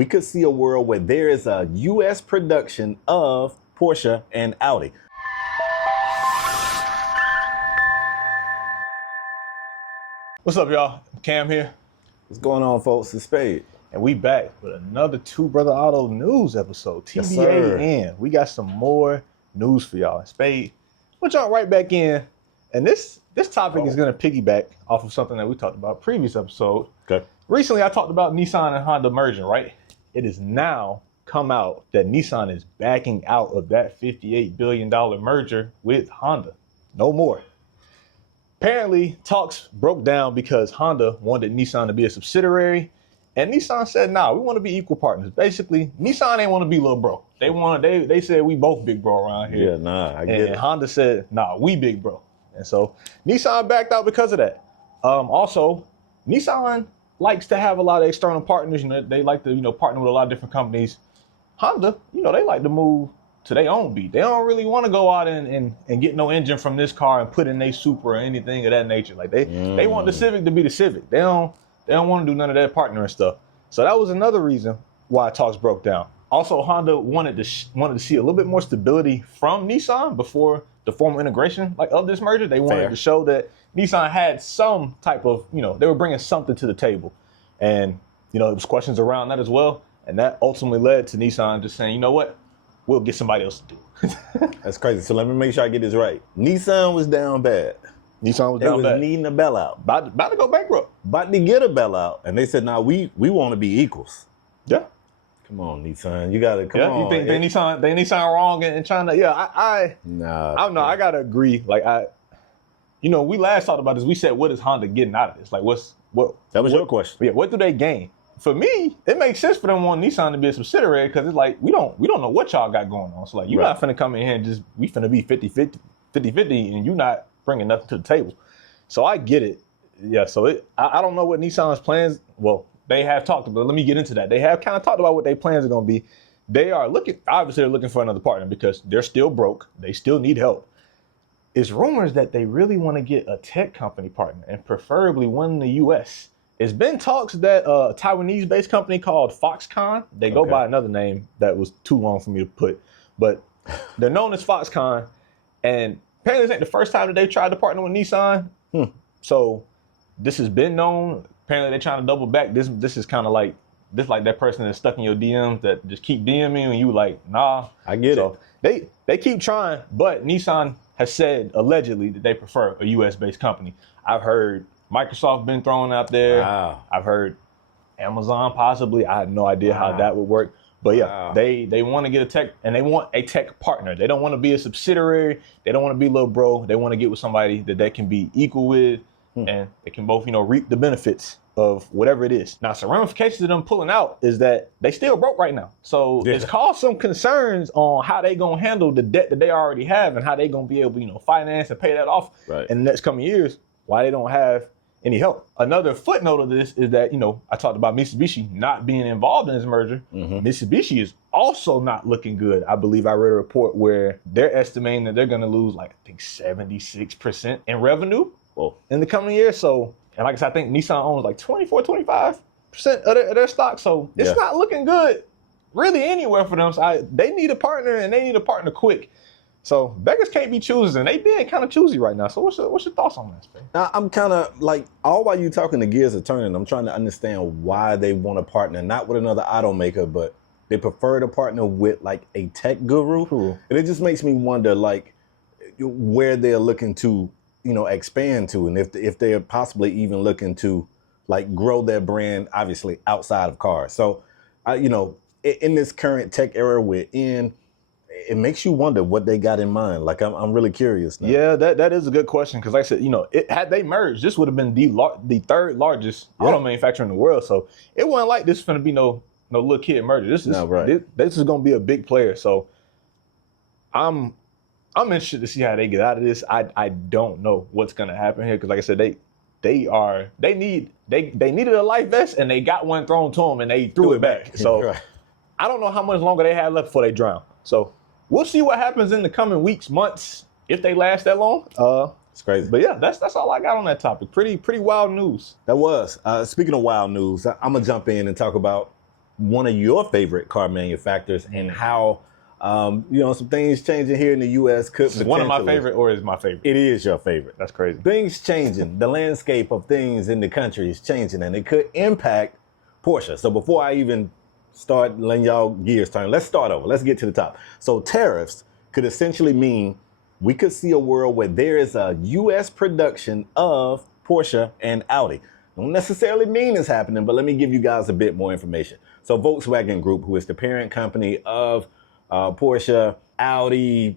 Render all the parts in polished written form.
we could see a world where there is a U.S. production of Porsche and Audi. What's up, y'all? Cam here. What's going on, folks? It's Spade. And we back with another Two Brother Auto news episode, Yes, TBAN. We got some more news for y'all. Spade, we'll jump right back in. And this topic is going to piggyback off of something that we talked about previous episode. Okay. Recently, I talked about Nissan and Honda merging, right? It has now come out that Nissan is backing out of that $58 billion merger with Honda. No more. Apparently, talks broke down because Honda wanted Nissan to be a subsidiary, and Nissan said, "Nah, we want to be equal partners." Basically, Nissan ain't want to be little bro. They said we both big bro around here. Yeah, nah, I get and it. Honda said, "Nah, we big bro." And so Nissan backed out because of that. Also, Nissan likes to have a lot of external partners. You know, they like to partner with a lot of different companies. Honda, they like to move to their own beat. They don't really want to go out and get no engine from this car and put in their Super or anything of that nature. Like they want the Civic to be the Civic. They don't want to do none of that partnering stuff. So that was another reason why talks broke down. Also, Honda wanted to see a little bit more stability from Nissan before the formal integration of this merger. They wanted to show that Nissan had some type of, they were bringing something to the table. And, there was questions around that as well. And that ultimately led to Nissan just saying, you know what? We'll get somebody else to do it. That's crazy. So let me make sure I get this right. Nissan was down bad. Nissan was down bad. They was needing a bailout. About to go bankrupt. About to get a bailout. And they said, nah, we want to be equals. Yeah. Come on, Nissan. You got to come on. You think they Nissan wrong in trying to, I don't know. I got to agree. We last talked about this. We said, what is Honda getting out of this? That was your question. Yeah, what do they gain? For me, it makes sense for them wanting Nissan to be a subsidiary because it's like, we don't know what y'all got going on. So you're not finna come in here and we finna be 50-50 and you not bringing nothing to the table. So I get it. Yeah, so I don't know what Nissan's plans, well, they have talked about, let me get into that. They have kind of talked about what their plans are gonna be. They are obviously they're looking for another partner because they're still broke. They still need help. It's rumors that they really want to get a tech company partner and preferably one in the US. It's been talks that a Taiwanese-based company called Foxconn, they go by another name that was too long for me to put, but they're known as Foxconn, and apparently this ain't the first time that they've tried to partner with Nissan. So this has been known. Apparently they're trying to double back. This is kind of like that person that's stuck in your DMs that just keep DMing and you like, nah. I get it. They keep trying, but Nissan has said allegedly that they prefer a US-based company. I've heard Microsoft been thrown out there. Wow. I've heard Amazon possibly. I had no idea how that would work. But yeah, they want to get a tech, and they want a tech partner. They don't want to be a subsidiary. They don't want to be little bro. They want to get with somebody that they can be equal with, and they can both, reap the benefits of whatever it is. Now, some ramifications of them pulling out is that they still broke right now. So it's caused some concerns on how they gonna handle the debt that they already have and how they gonna be able to, finance and pay that off in the next coming years. Why they don't have any help. Another footnote of this is that, I talked about Mitsubishi not being involved in this merger. Mitsubishi is also not looking good. I believe I read a report where they're estimating that they're going to lose 76% in revenue in the coming year. So, and like I said, I think Nissan owns 24-25% of their stock. So it's not looking good really anywhere for them. So they need a partner, and they need a partner quick. So beggars can't be choosers, and they being kind of choosy right now. So what's your thoughts on that, Spain? Now, I'm kind of all while you talking, the gears are turning. I'm trying to understand why they want to partner, not with another automaker, but they prefer to partner with a tech guru. Cool. And it just makes me wonder where they're looking to, expand to, and if they're possibly even looking to grow their brand, obviously outside of cars. So, in this current tech era we're in, it makes you wonder what they got in mind. I'm really curious now. Yeah, that is a good question because, like I said, had they merged, this would have been the third largest auto manufacturer in the world. So it wasn't like this is going to be no little kid merger. This is going to be a big player. So I'm interested to see how they get out of this. I don't know what's going to happen here because, like I said, they needed a life vest and they got one thrown to them and they threw it back. So I don't know how much longer they have left before they drown. So we'll see what happens in the coming weeks, months, if they last that long. It's crazy. But yeah, that's all I got on that topic. Pretty wild news. That was. Speaking of wild news, I'm going to jump in and talk about one of your favorite car manufacturers and how, some things changing here in the U.S. could Is one of my favorite or is my favorite? It is your favorite. That's crazy. Things changing. The landscape of things in the country is changing, and it could impact Porsche. So before I even start letting y'all gears turn, let's start over. Let's get to the top. So tariffs could essentially mean we could see a world where there is a U.S. production of Porsche and Audi. Don't necessarily mean it's happening, but let me give you guys a bit more information. So Volkswagen Group, who is the parent company of Porsche, Audi,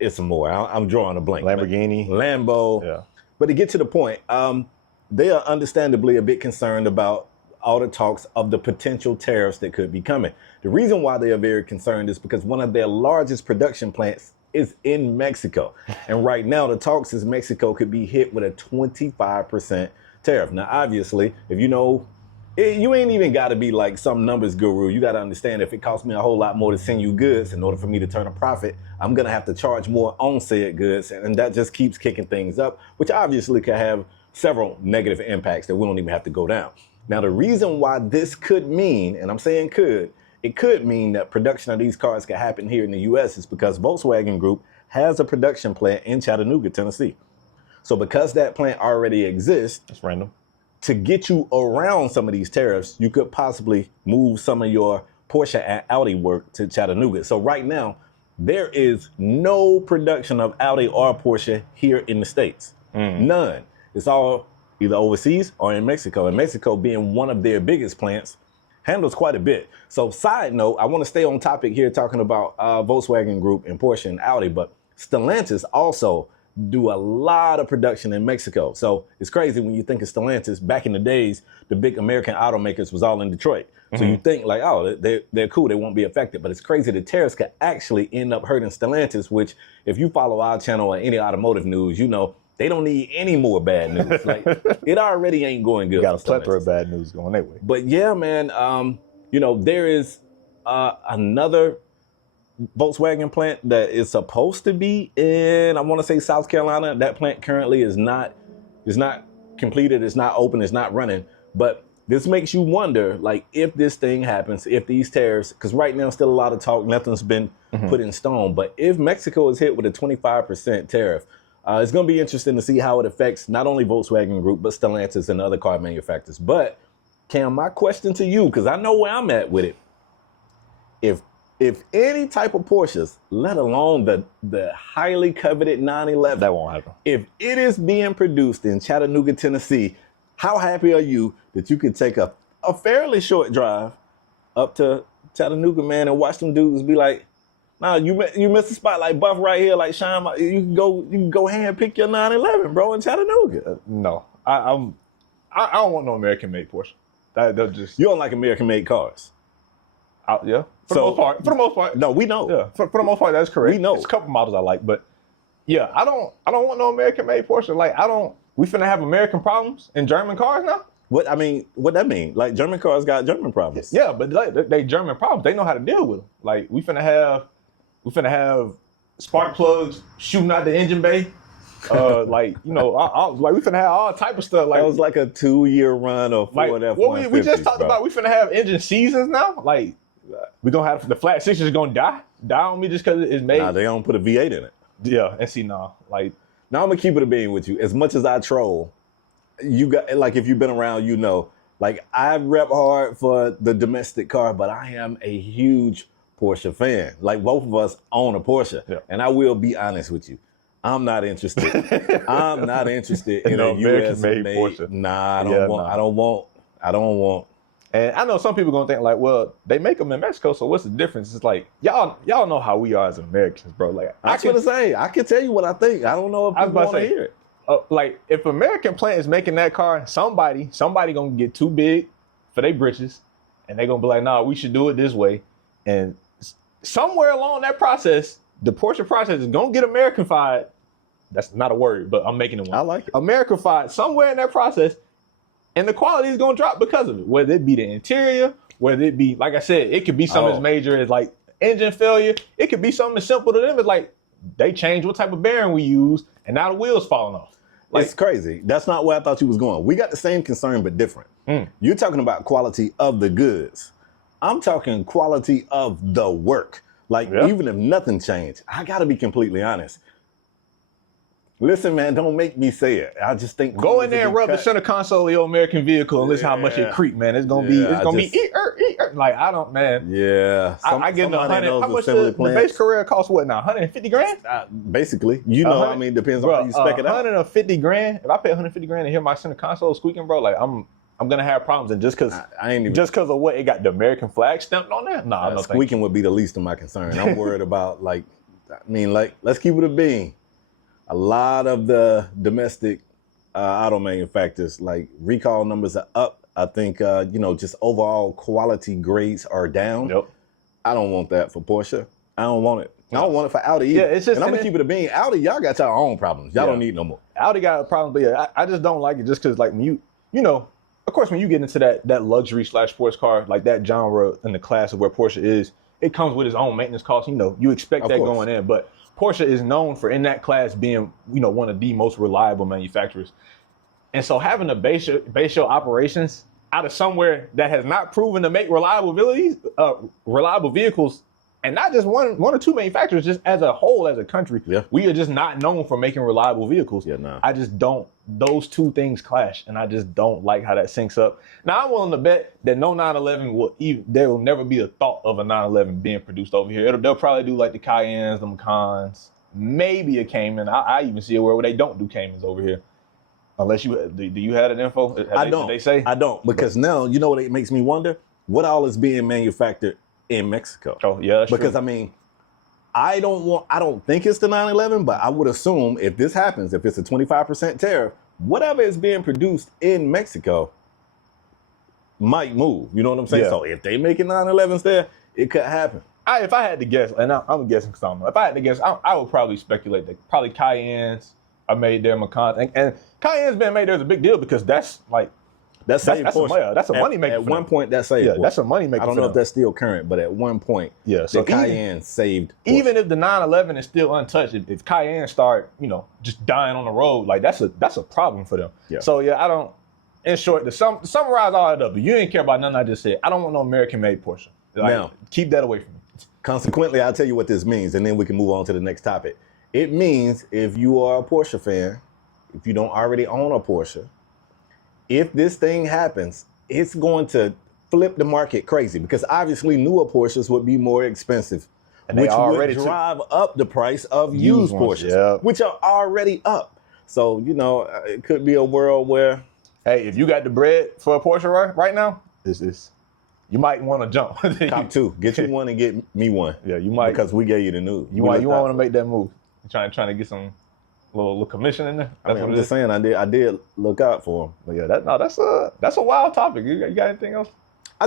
it's some more. I'm drawing a blank. Lamborghini. Lambo. Yeah. But to get to the point, they are understandably a bit concerned about all the talks of the potential tariffs that could be coming. The reason why they are very concerned is because one of their largest production plants is in Mexico. And right now the talks is Mexico could be hit with a 25% tariff. Now, obviously, if you know, you ain't even got to be like some numbers guru. You got to understand if it costs me a whole lot more to send you goods in order for me to turn a profit, I'm going to have to charge more on said goods. And that just keeps kicking things up, which obviously could have several negative impacts that we don't even have to go down. Now, the reason why this could mean, and I'm saying it could mean that production of these cars could happen here in the U.S. is because Volkswagen Group has a production plant in Chattanooga, Tennessee. So because that plant already exists, that's random. To get you around some of these tariffs, you could possibly move some of your Porsche and Audi work to Chattanooga. So right now, there is no production of Audi or Porsche here in the States. None. It's all either overseas or in Mexico. And Mexico, being one of their biggest plants, handles quite a bit. So side note, I want to stay on topic here talking about Volkswagen Group and Porsche and Audi, but Stellantis also do a lot of production in Mexico. So it's crazy when you think of Stellantis. Back in the days, the big American automakers was all in Detroit. So you think like, oh, they're cool, they won't be affected. But it's crazy, the tariffs could actually end up hurting Stellantis, which if you follow our channel or any automotive news, you know, they don't need any more bad news. Like, it already ain't going good. Got a plethora of bad news going that way. But yeah, man, there is another Volkswagen plant that is supposed to be in, I want to say South Carolina. That plant currently is not completed, it's not open, it's not running. But this makes you wonder, like, if this thing happens, if these tariffs, because right now still a lot of talk, nothing's been put in stone. But if Mexico is hit with a 25% tariff, it's going to be interesting to see how it affects not only Volkswagen Group, but Stellantis and other car manufacturers. But Cam, my question to you, because I know where I'm at with it, if any type of Porsches, let alone the highly coveted 911, that won't happen. If it is being produced in Chattanooga, Tennessee, how happy are you that you could take a fairly short drive up to Chattanooga, man, and watch them dudes be like, nah, you missed a spot like Buff right here, like Shine. You can go hand pick your 911, bro, in Chattanooga. No, I don't want no American-made Porsche. You don't like American-made cars. Yeah, for the most part. No, we know. Yeah, for the most part, that's correct. We know. There's a couple models I like, but yeah, I don't want no American-made Porsche. Like, we finna have American problems in German cars now? What that mean? Like, German cars got German problems. Yeah, but like, they German problems. They know how to deal with them. Like, we finna have spark plugs shooting out the engine bay. Like, we finna have all type of stuff. Like, that was like a 2-year run of Ford F-150s, we just talked about. We finna have engine seasons now. Like, we gonna have the flat six is gonna die on me just because it's made. Nah, they don't put a V8 in it. Yeah, and see, now I'm gonna keep it a bean with you. As much as I troll, you got, like, if you've been around, you know, like, I rep hard for the domestic car, but I am a huge Porsche fan. Like, both of us own a Porsche, and I will be honest with you. I'm not interested. I'm not interested in a US-made Porsche. Nah, I don't want. And I know some people gonna think like, well, they make them in Mexico, so what's the difference? It's like, y'all know how we are as Americans, bro. Like, I can tell you what I think. I don't know if people want to hear it. Like, if American plant is making that car, somebody gonna get too big for their britches, and they gonna be like, nah, we should do it this way. And somewhere along that process, the Porsche process is gonna get Americanified. That's not a word, but I'm making it one. I like it. Americanified somewhere in that process, and the quality is gonna drop because of it. Whether it be the interior, whether it be, like I said, it could be something as major as like engine failure. It could be something as simple to them as like they changed what type of bearing we use, and now the wheels falling off. Like, it's crazy. That's not where I thought you was going. We got the same concern, but different. You're talking about quality of the goods. I'm talking quality of the work. Like, even if nothing changed, I got to be completely honest. Listen, man, don't make me say it. I just think go in there and rub the center console of your American vehicle and listen how much it creep, man. It's gonna be like I don't, man. Yeah, I get 100. How much the base Carrera costs? What now? 150 grand? Basically, you know, I mean, depends on how you spec it out. 150 grand. If I pay 150 grand and hear my center console squeaking, bro, like I'm gonna have problems. And just because of what it got the American flag stamped on there, no squeaking would be the least of my concern. I'm worried about let's keep it a bean. A lot of the domestic auto manufacturers, like recall numbers are up. I think, just overall quality grades are down. Yep. I don't want that for Porsche. I don't want it. I don't want it for Audi either. Yeah, it's just, and I'm going to keep it a bean. Audi, y'all got y'all own problems. Y'all don't need no more. Audi got a problem, but yeah, I just don't like it just because, like, when of course, when you get into that luxury / sports car, like that genre in the class of where Porsche is, it comes with its own maintenance costs. You expect that going in, but Porsche is known for, in that class, being, one of the most reliable manufacturers. And so having a base show operations out of somewhere that has not proven to make reliable vehicles, and not just one or two manufacturers, just as a whole, as a country, we are just not known for making reliable vehicles. I just don't. Those two things clash, and I just don't like how that syncs up. Now, I'm willing to bet that no 911 there will never be a thought of a 911 being produced over here. They'll probably do like the Cayennes, the Macans, maybe a Cayman. I even see a world where they don't do Caymans over here. Unless do you have that info? I don't. They say? I don't, because now, you know what it makes me wonder? What all is being manufactured in Mexico? Oh, yeah, that's because true. I mean, I don't think it's the 911, but I would assume if this happens, if it's a 25% tariff, whatever is being produced in Mexico might move. You know what I'm saying? So if they making 911s there, it could happen. If I had to guess, and I'm guessing because I don't know, if I had to guess, I would probably speculate that probably Cayennes are made there, Macans, and Cayennes being made there is a big deal because that's like, that's a money maker. At one point, that saved. That's a money maker. I don't know if that's still current, but at one point, so the Cayenne saved. Even if the 911 is still untouched, if Cayenne start, just dying on the road, like that's a problem for them. So I don't. In short, to summarize all that up, you didn't care about nothing I just said. I don't want no American-made Porsche. Now, keep that away from me. Consequently, I'll tell you what this means, and then we can move on to the next topic. It means if you are a Porsche fan, if you don't already own a Porsche, if this thing happens, it's going to flip the market crazy because obviously newer Porsches would be more expensive, and which would drive up the price of used Porsches, which are already up. So, it could be a world where, hey, if you got the bread for a Porsche right now, you might want to jump. Top two. Get you one and get me one. Yeah, you might. Because we gave you the news. You might want to make that move. You're trying to get some little commission in there. I'm just saying, I did look out for him. But yeah, that's a wild topic. You got anything else? I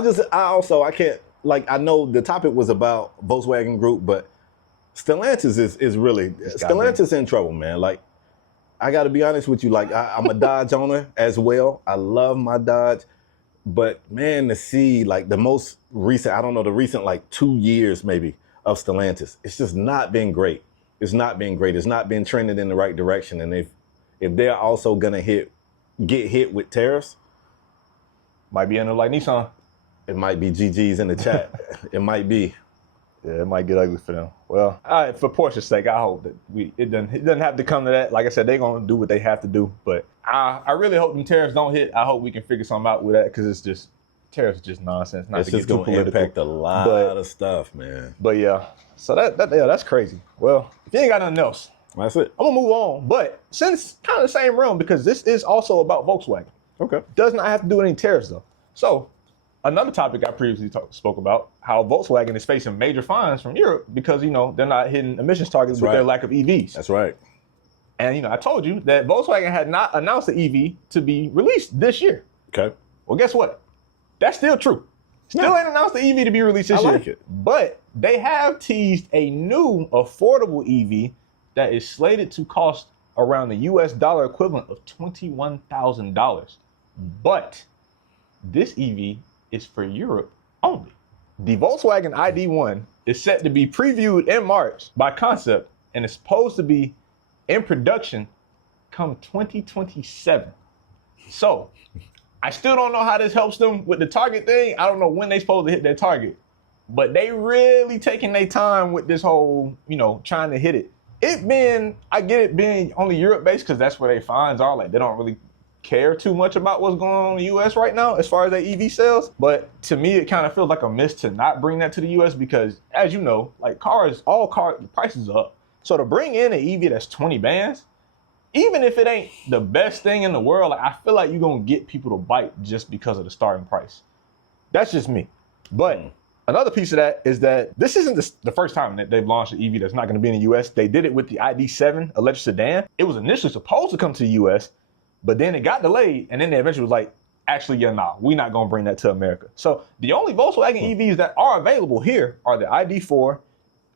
can't, I know the topic was about Volkswagen Group, but Stellantis is really, Stellantis in trouble, man. Like, I got to be honest with you. Like, I'm a Dodge owner as well. I love my Dodge. But, man, to see, the most recent, I don't know, the recent, 2 years maybe of Stellantis, it's just not been great. It's not been great. It's not been trending in the right direction. And if they're also going to get hit with tariffs, might be in there like Nissan. It might be GG's in the chat. It might be. Yeah, it might get ugly for them. Well, for Porsche's sake, I hope that it doesn't have to come to that. Like I said, they're going to do what they have to do. But I really hope them tariffs don't hit. I hope we can figure something out with that because tariffs are just nonsense. It's just going to impact a lot of stuff, man. But yeah, so that's crazy. Well, if you ain't got nothing else, that's it. I'm going to move on. But since kind of the same realm, because this is also about Volkswagen. Okay. Does not have to do with any tariffs, though. So another topic I previously spoke about, how Volkswagen is facing major fines from Europe because, they're not hitting emissions targets with their lack of EVs. That's right. And, I told you that Volkswagen had not announced the EV to be released this year. Okay. Well, guess what? That's still true. Still ain't announced the EV to be released this year. I like it. But they have teased a new affordable EV that is slated to cost around the US dollar equivalent of $21,000. But this EV is for Europe only. The Volkswagen ID.1 is set to be previewed in March by Concept and is supposed to be in production come 2027. So I still don't know how this helps them with the target thing. I don't know when they supposed to hit their target. But they really taking their time with this whole, trying to hit it. I get it being only Europe-based because that's where their fines are. Like, they don't really care too much about what's going on in the U.S. right now as far as their EV sales. But to me, it kind of feels like a miss to not bring that to the U.S. because, as you know, like all car prices are up. So to bring in an EV that's 20 bands, even if it ain't the best thing in the world, like, I feel like you're going to get people to bite just because of the starting price. That's just me. But another piece of that is that this isn't the first time that they've launched an EV that's not going to be in the U.S. They did it with the ID.7 electric sedan. It was initially supposed to come to the U.S., but then it got delayed, and then they eventually was like, actually, we're not going to bring that to America. So the only Volkswagen EVs that are available here are the ID.4,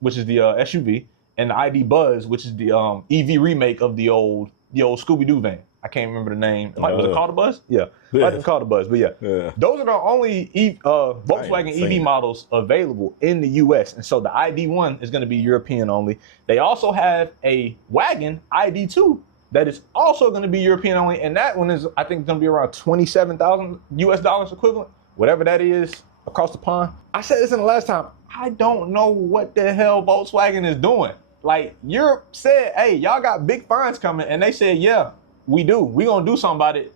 which is the SUV, and the ID Buzz, which is the EV remake of the old Scooby-Doo van. I can't remember the name. Was it called the Buzz? Yeah. Might have called the Buzz, but yeah. Those are the only Volkswagen EV models available in the U.S. And so the ID.1 is going to be European only. They also have a wagon, ID.2, that is also going to be European only. And that one is, I think, going to be around $27,000 US dollars equivalent, whatever that is across the pond. I said this in the last time. I don't know what the hell Volkswagen is doing. Like, Europe said, hey, y'all got big fines coming. And they said, yeah, we do. We're going to do something about it.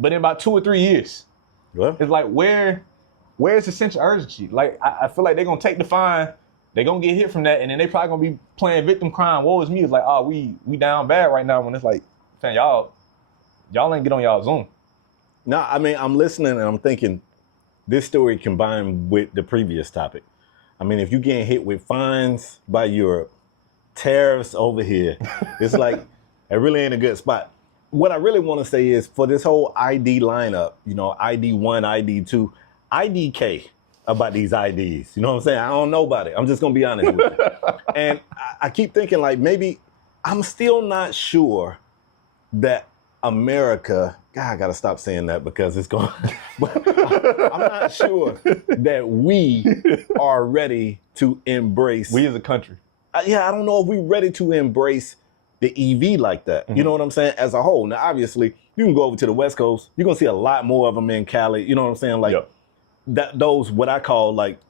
But in about 2 or 3 years. What? It's like, where's the sense of urgency? Like, I feel like they're going to take the fine. They're going to get hit from that. And then they probably going to be playing victim crime. Woe is me. It's like, oh, we down bad right now. When it's like, man, y'all ain't get on y'all Zoom. No, I mean, I'm listening and I'm thinking this story combined with the previous topic. I mean, if you getting hit with fines by Europe, tariffs over here, it's like, it really ain't a good spot. What I really want to say is for this whole ID lineup, ID.1, ID.2, IDK about these IDs. You know what I'm saying? I don't know about it. I'm just going to be honest with you. And I keep thinking like maybe I'm still not sure that America, God, I got to stop saying that because it's going, I'm not sure that we are ready to embrace. We as a country. I don't know if we're ready to embrace the EV like that. Mm-hmm. You know what I'm saying? As a whole. Now, obviously, you can go over to the West Coast. You're going to see a lot more of them in Cali. You know what I'm saying? Like those, what I call like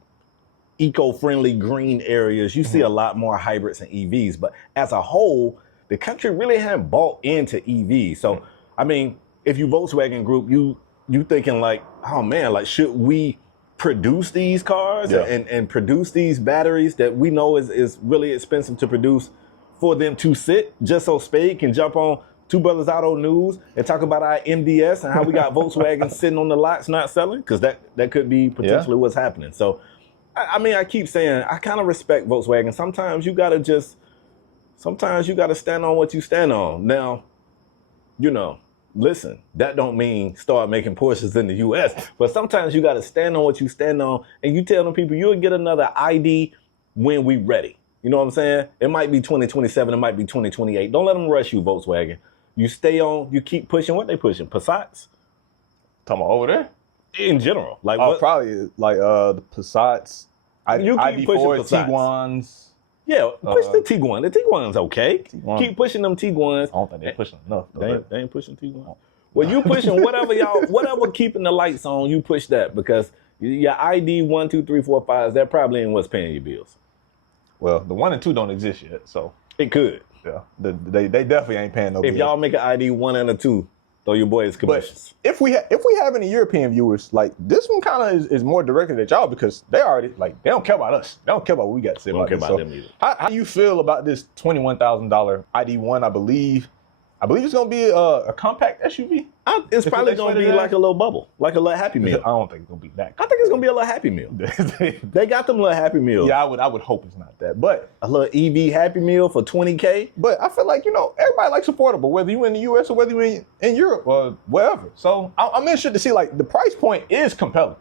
eco-friendly green areas, you see a lot more hybrids and EVs. But as a whole, the country really hadn't bought into EVs. So, I mean, if you Volkswagen Group, you thinking like, oh man, like should we produce these cars and produce these batteries that we know is really expensive to produce for them to sit just so Spade can jump on Two Brothers Auto News and talk about our MDS and how we got Volkswagen sitting on the lots not selling? Because that could be potentially what's happening. So, I mean, I keep saying, I kind of respect Volkswagen. Sometimes you got to stand on what you stand on. Now, listen, that don't mean start making Porsches in the U.S., but sometimes you got to stand on what you stand on, and you tell them people you'll get another ID when we ready. You know what I'm saying? It might be 2027, it might be 2028. Don't let them rush you, Volkswagen. You stay on, you keep pushing what they pushing. Passats? Talking about over there? In general. Like probably like the Passats, you keep pushing Passats. Tiguan's. Yeah, push the Tiguan. The Tiguan's okay. Keep pushing them Tiguans. I don't think they're pushing enough. They ain't pushing Tiguan. Well, you pushing whatever keeping the lights on, you push that because your ID 1, 2, 3, 4, 5s, that probably ain't what's paying your bills. Well, the 1 and 2 don't exist yet, so it could. Yeah, they definitely ain't paying no bills. If y'all make an ID 1 and a 2, throw your boys commissions. But if we have any European viewers, like this one kind of is more directed at y'all because they already like they don't care about us. They don't care about what we got to say about them. Don't care about them either. How do you feel about this $21,000 ID1? I believe it's gonna be a compact SUV. It's probably gonna be like a little bubble, like a little Happy Meal. I don't think it's gonna be that. I think it's gonna be a little Happy Meal. They got them little Happy Meals. Yeah, I would hope it's not that, but a little EV Happy Meal for $20K. But I feel like everybody likes affordable, whether you in the US or whether you in Europe or wherever. So I'm interested to see like the price point is compelling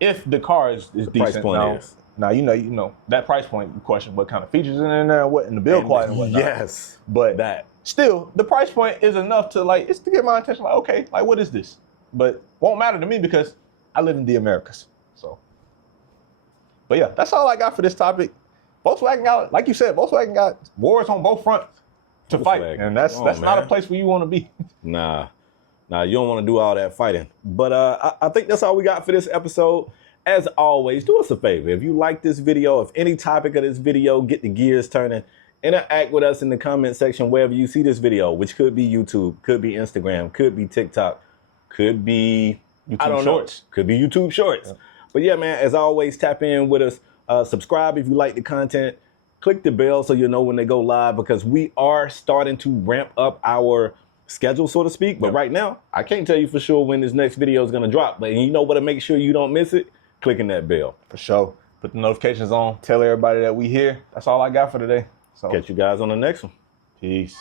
if the car is decent. Price point is. Now you know that price point. You question what kind of features in there, what in the build quality and whatnot. Yes, but that. Still, the price point is enough to it's to get my attention. Like, okay, like what is this? But won't matter to me because I live in the Americas. So, but yeah, that's all I got for this topic. Volkswagen got, like you said, Volkswagen got wars on both fronts to fight, and that's not a place where you want to be. Nah, Nah, you don't want to do all that fighting. But I think that's all we got for this episode. As always, do us a favor. If you like this video, if any topic of this video get the gears turning, interact with us in the comment section wherever you see this video, which could be YouTube, could be Instagram, could be TikTok, could be YouTube Shorts. Could be YouTube Shorts. Yeah. But yeah, man, as always, tap in with us. Subscribe if you like the content. Click the bell so you know when they go live, because we are starting to ramp up our schedule, so to speak. But right now, I can't tell you for sure when this next video is going to drop. But you know what to make sure you don't miss it? Clicking that bell. For sure. Put the notifications on. Tell everybody that we here. That's all I got for today. So catch you guys on the next one. Peace.